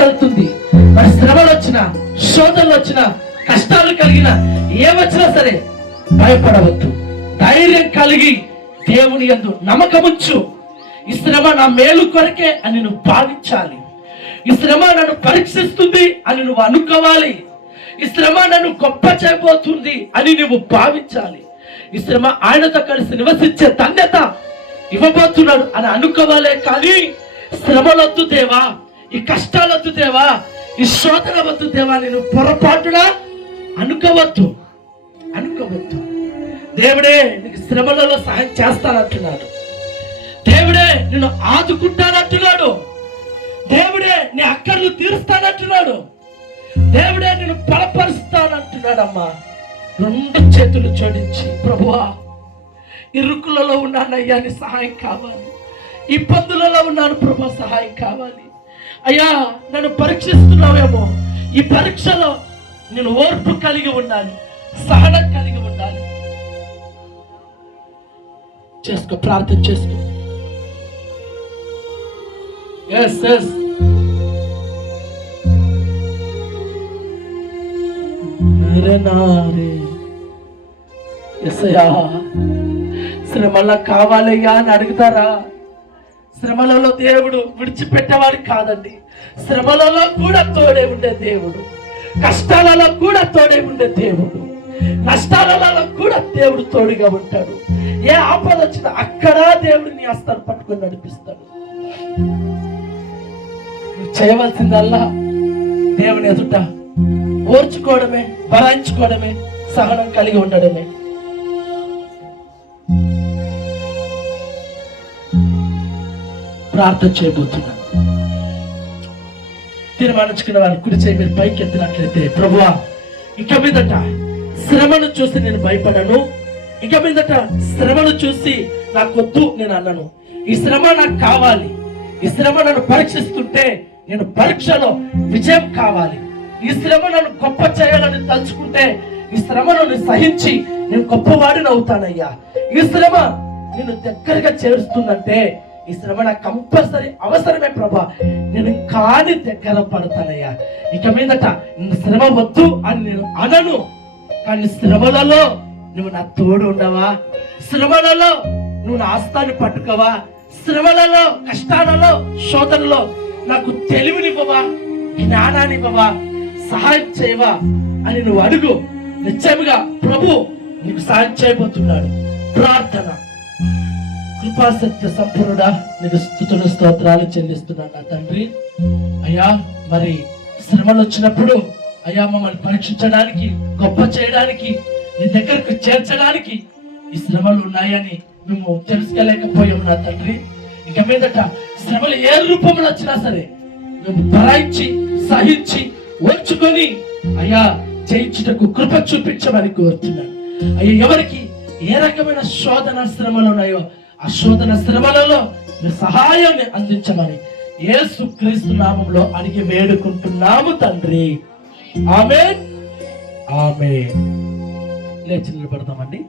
ముందుకెళ్తుంది. మరి శ్రమలు వచ్చినా, శోధనలు వచ్చినా, కష్టాలు కలిగినా, ఏమొచ్చినా సరే భయపడవద్దు. ధైర్యం కలిగి దేవుని యందు నమ్మకముంచు. ఈ శ్రమ నా మేలు కొరకే అని నువ్వు భావించాలి. ఈ శ్రమ నన్ను పరీక్షిస్తుంది అని నువ్వు అనుకోవాలి. ఈ శ్రమ నన్ను గొప్ప చేయబోతుంది అని నువ్వు భావించాలి. ఈ శ్రమ ఆయనతో కలిసి నివసించే ధన్యత ఇవ్వబోతున్నాడు అని అనుకోవాలే. కానీ శ్రమలొద్దు దేవా, ఈ కష్టాలొద్దు దేవా, ఈ శోధన వద్దు దేవా నేను పొరపాటుగా అనుకోవద్దు. దేవుడే నీకు శ్రమలలో సహాయం చేస్తానంటున్నాడు. దేవుడే నిన్ను ఆదుకుంటానంటున్నాడు. దేవుడే నీ అక్కర్లు తీరుస్తానంటున్నాడు. దేవుడే నిన్ను బలపరుస్తానంటున్నాడమ్మా. రెండు చేతులు జోడించి, ప్రభువా ఇరుకులలో ఉన్నానయ్యా, నీ సహాయం కావాలి. ఇబ్బందులలో ఉన్నాను ప్రభు, సహాయం కావాలి. అయ్యా నన్ను పరీక్షిస్తున్నావేమో, ఈ పరీక్షలో నేను ఓర్పు కలిగి ఉండాలి, సహనం కలిగి ఉండాలి. చేసుకో, ప్రార్థన చేసుకో. ఎస్ ఎస్ ఎస్ఐయా, శ్రమల కావాలయ్యా అని అడుగుతారా? శ్రమలలో దేవుడు విడిచిపెట్టేవాడు కాదండి. శ్రమలలో కూడా తోడే ఉండే దేవుడు, కష్టాలలో కూడా తోడే ఉండే దేవుడు, నష్టాలలో కూడా దేవుడు తోడుగా ఉంటాడు. ఏ ఆపద వచ్చినా అక్కడ దేవుడు నీ హస్తాన్ని పట్టుకొని నడిపిస్తాడు. నువ్వు చేయవలసిందల్లా దేవుని ఎదుట ఓర్చుకోవడమే, భరించుకోవడమే, సహనం కలిగి ఉండడమే. ప్రార్థన చేయబోతున్నాను. తీర్మానించుకున్న వారి కుడి చేయి మీరు పైకి ఎత్తినట్లయితే, ప్రభువా ఇక మీదట శ్రమను చూసి నేను భయపడను. ఇక మీదట శ్రమను చూసి నాకొద్దు నేను అన్నను. ఈ శ్రమ నాకు కావాలి. ఈ శ్రమ నన్ను పరీక్షిస్తుంటే నేను పరీక్షలో విజయం కావాలి. ఈ శ్రమ నన్ను గొప్ప చేయాలని తలుచుకుంటే ఈ శ్రమను సహించి నేను గొప్పవాడిని అవుతానయ్యా. ఈ శ్రమ నేను దగ్గరగా చేరుస్తుందంటే ఈ శ్రమ నాకు కంపల్సరీ అవసరమే ప్రభా. నేను కాని దగ్గర పడతానయ్యా. ఇక మీదట శ్రమ వద్దు అని నేను అనను. కానీ శ్రమలలో నువ్వు నా తోడు ఉండవా? శ్రమలలో నువ్వు నా ఆస్తాన్ని పట్టుకోవా? శ్రమలలో, కష్టాలలో, శోధనలో నాకు తెలివినివ్వవా, జ్ఞానాన్నివ్వవా, సహాయం చేయవా అని నువ్వు అడుగు. నిశ్చయముగా ప్రభు నీకు సహాయం చేయబోతున్నాడు. ప్రార్థన. కృపాసత్య సంపూర్ణుడా, నీకు స్తుతులు స్తోత్రాలు చెల్లిస్తున్నాను నా తండ్రి. అయ్యా మరి శ్రమలు వచ్చినప్పుడు అయ్యా మమ్మల్ని పరీక్షించడానికి, గొప్ప చేయడానికి, నీ దగ్గరకు చేర్చడానికి ఈ శ్రమలు ఉన్నాయని మేము తెలుసుకోలేకపోయాము నా తండ్రి. ఇక మీదట శ్రమలు ఏ రూపంలో వచ్చినా సరే మేము భరాయించి, సహించి, ఓర్చుకొని అయ్యా చేయించుటకు కృప చూపించమని కోరుతున్నాను. అయ్యా ఎవరికి ఏ రకమైన శోధన శ్రమలు ఉన్నాయో ఆ శోధన శ్రమలలో మీ సహాయాన్ని అందించమని యేసుక్రీస్తు నామములో అడిగి వేడుకుంటున్నాము తండ్రి. ఆమేన్. ఆమేన్. లేచి నిలబడతామండి.